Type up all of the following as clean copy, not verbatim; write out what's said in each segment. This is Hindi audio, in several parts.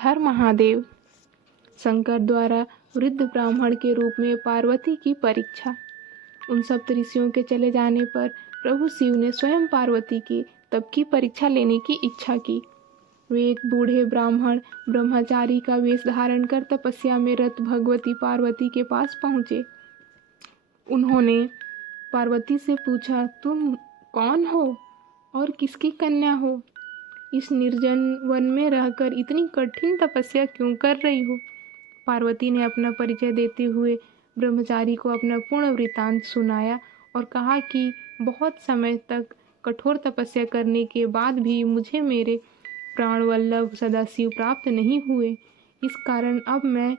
हर महादेव। शंकर द्वारा वृद्ध ब्राह्मण के रूप में पार्वती की परीक्षा। उन सप्तऋषियों के चले जाने पर प्रभु शिव ने स्वयं पार्वती की तप की परीक्षा लेने की इच्छा की। वे एक बूढ़े ब्राह्मण ब्रह्मचारी का वेश धारण कर तपस्या में रत भगवती पार्वती के पास पहुँचे। उन्होंने पार्वती से पूछा, तुम कौन हो और किसकी कन्या हो? इस निर्जन वन में रहकर इतनी कठिन तपस्या क्यों कर रही हो? पार्वती ने अपना परिचय देते हुए ब्रह्मचारी को अपना पूर्ण वृत्तांत सुनाया और कहा कि बहुत समय तक कठोर तपस्या करने के बाद भी मुझे मेरे प्राणवल्लभ सदाशिव प्राप्त नहीं हुए। इस कारण अब मैं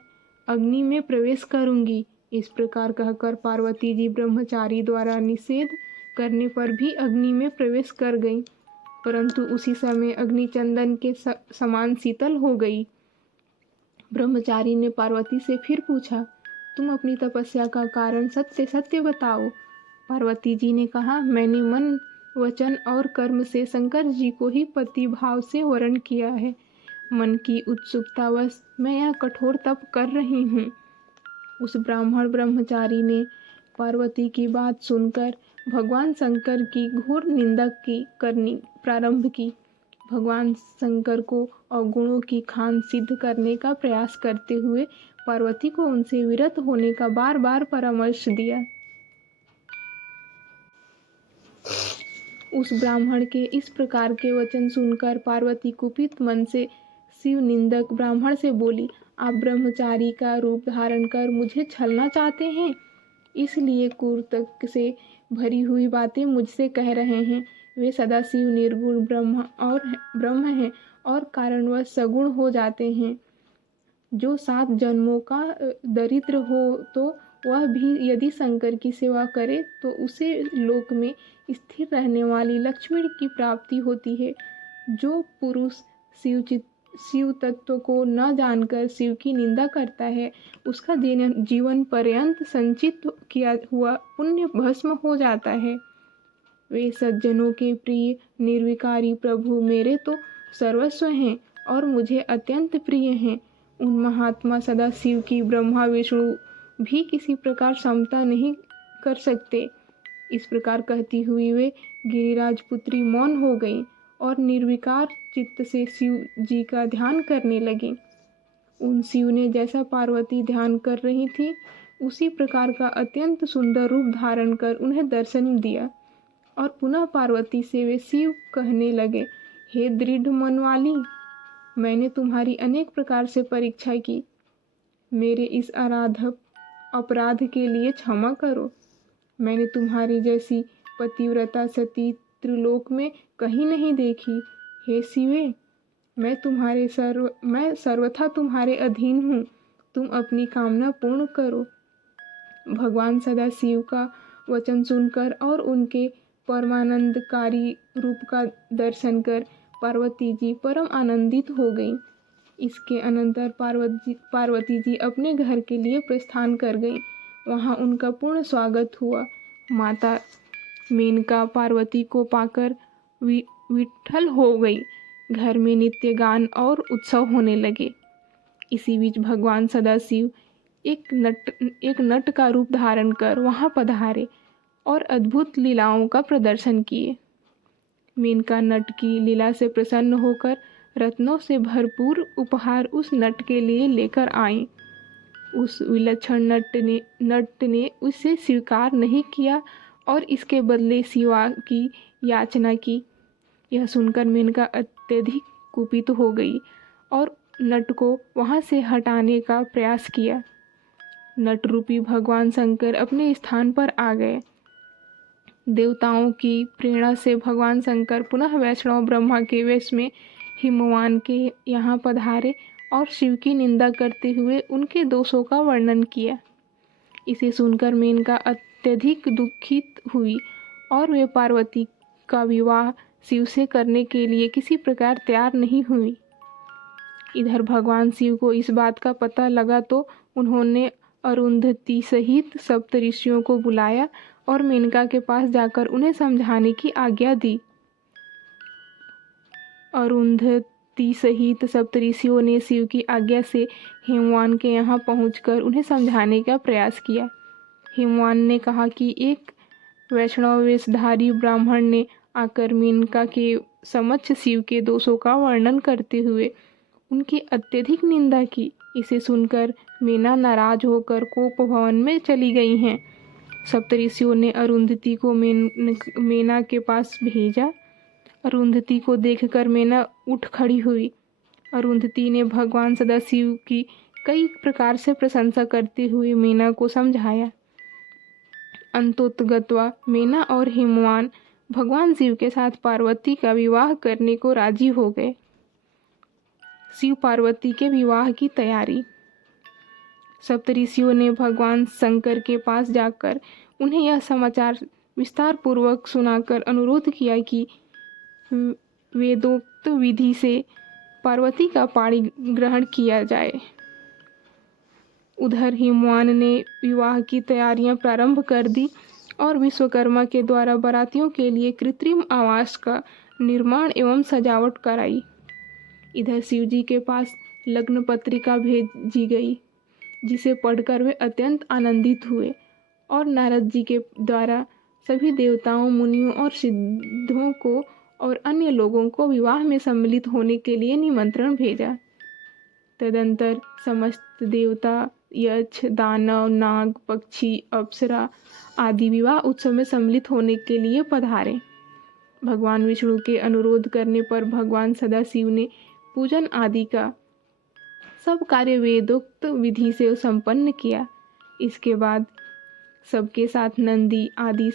अग्नि में प्रवेश करूंगी। इस प्रकार कहकर पार्वती जी ब्रह्मचारी द्वारा निषेध करने पर भी अग्नि में प्रवेश कर गई, परंतु उसी समय अग्नि चंदन के समान शीतल हो गई। ब्रह्मचारी ने पार्वती से फिर पूछा, तुम अपनी तपस्या का कारण सत्य सत्य बताओ। पार्वती जी ने कहा, मैंने मन वचन और कर्म से शंकर जी को ही पति भाव से वरण किया है। मन की उत्सुकतावश मैं यह कठोर तप कर रही हूँ। उस ब्राह्मण ब्रह्मचारी ने पार्वती की बात सुनकर भगवान शंकर की घोर निंदा करनी प्रारंभ की। भगवान शंकर को अवगुणों की खान सिद्ध करने का प्रयास करते हुए पार्वती को उनसे विरत होने का बार बार परामर्श दिया। उस ब्राह्मण के इस प्रकार के वचन सुनकर पार्वती कुपित मन से शिव निंदक ब्राह्मण से बोली, आप ब्रह्मचारी का रूप धारण कर मुझे छलना चाहते हैं, इसलिए क्रूरता से भरी हुई बातें मुझसे कह रहे हैं। वे सदाशिव निर्गुण ब्रह्म हैं और कारणवश सगुण हो जाते हैं। जो 7 जन्मों का दरिद्र हो तो वह भी यदि शंकर की सेवा करे तो उसे लोक में स्थिर रहने वाली लक्ष्मी की प्राप्ति होती है। जो पुरुष शिव तत्व को न जानकर शिव की निंदा करता है, उसका जीवन पर्यंत संचित किया हुआ पुण्य भस्म हो जाता है। वे सज्जनों के प्रिय निर्विकारी प्रभु मेरे तो सर्वस्व हैं और मुझे अत्यंत प्रिय हैं। उन महात्मा सदाशिव की ब्रह्मा विष्णु भी किसी प्रकार समता नहीं कर सकते। इस प्रकार कहती हुई वे गिरिराज पुत्री मौन हो गई और निर्विकार चित्त से शिव जी का ध्यान करने लगी। उन शिव ने जैसा पार्वती ध्यान कर रही थी उसी प्रकार का अत्यंत सुंदर रूप धारण कर उन्हें दर्शन दिया और पुनः पार्वती से वे शिव कहने लगे, हे दृढ़ मन वाली, मैंने तुम्हारी अनेक प्रकार से परीक्षा की, मेरे इस अपराध के लिए क्षमा करो। मैंने तुम्हारी जैसी पतिव्रता सती त्रिलोक में कहीं नहीं देखी। हे शिवे, मैं सर्वथा तुम्हारे अधीन हूँ, तुम अपनी कामना पूर्ण करो। भगवान सदाशिव का वचन सुनकर और उनके परमानंदकारी रूप का दर्शन कर पार्वती जी परम आनंदित हो गईं। इसके अनंतर पार्वती जी अपने घर के लिए प्रस्थान कर गईं। वहाँ उनका पूर्ण स्वागत हुआ। माता मेनका पार्वती को पाकर विठल हो गई। घर में नित्य गान और उत्सव होने लगे। इसी बीच भगवान सदाशिव एक नट का रूप धारण कर वहाँ पधारे और अद्भुत लीलाओं का प्रदर्शन किए। मेनका नट की लीला से प्रसन्न होकर रत्नों से भरपूर उपहार उस नट के लिए लेकर आईं। उस विलक्षण नट ने उसे स्वीकार नहीं किया और इसके बदले शिवा की याचना की। यह सुनकर मेनका अत्यधिक कुपित हो गई और नट को वहाँ से हटाने का प्रयास किया। नट रूपी भगवान शंकर अपने स्थान पर आ गए। देवताओं की प्रेरणा से भगवान शंकर पुनः वैष्णव ब्रह्मा के वेश में हिमवान के यहाँ पधारे और शिव की निंदा करते हुए उनके दोषों का वर्णन किया। इसे सुनकर मेनका अत्यधिक दुखित हुई और वे पार्वती का विवाह शिव से करने के लिए किसी प्रकार तैयार नहीं हुई। इधर भगवान शिव को इस बात का पता लगा तो उन्होंने अरुंधति सहित सप्तऋषियों को बुलाया और मेनका के पास जाकर उन्हें समझाने की आज्ञा दी। अरुंधति अरुंधति सहित सप्तऋषियों ने शिव की आज्ञा से हिमवान के यहाँ पहुंचकर उन्हें समझाने का प्रयास किया। हिमवान ने कहा कि एक वैष्णव वेशधारी ब्राह्मण ने आकर मेनका के समक्ष शिव के दोषों का वर्णन करते हुए उनकी अत्यधिक निंदा की। इसे सुनकर मेना नाराज होकर कोप भवन में चली गई हैं। सप्तऋषियों ने अरुंधति को मेना के पास भेजा। अरुंधति को देखकर मेना उठ खड़ी हुई। अरुंधति ने भगवान सदाशिव की कई प्रकार से प्रशंसा करते हुए मेना को समझाया। अंतोतगत्वा मेना और हिमवान भगवान शिव के साथ पार्वती का विवाह करने को राजी हो गए। शिव पार्वती के विवाह की तैयारी। सप्तऋषियों ने भगवान शंकर के पास जाकर उन्हें यह समाचार विस्तार पूर्वक सुनाकर अनुरोध किया कि वेदोक्त विधि से पार्वती का पाणी ग्रहण किया जाए। उधर हिमवान ने विवाह की तैयारियां प्रारंभ कर दी और विश्वकर्मा के द्वारा बारातियों के लिए कृत्रिम आवास का निर्माण एवं सजावट कराई। इधर शिवजी के पास लग्न पत्रिका भेजी गई, जिसे पढ़कर वे अत्यंत आनंदित हुए और नारद जी के द्वारा सभी देवताओं, मुनियों और सिद्धों को और अन्य लोगों को विवाह में सम्मिलित होने के लिए निमंत्रण भेजा। तदंतर समस्त देवता, यक्ष, दानव, नाग, पक्षी, अप्सरा आदि विवाह उत्सव में सम्मिलित होने के लिए पधारे। भगवान विष्णु के अनुरोध करने पर भगवान सदाशिव ने पूजन आदि का सब कार्य वेदोक्त विधि से संपन्न किया। इसके बाद सबके साथ नंदी आदि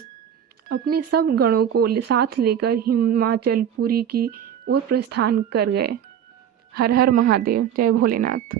अपने सब गणों को साथ लेकर हिमाचल पुरी की ओर प्रस्थान कर गए। हर हर महादेव। जय भोलेनाथ।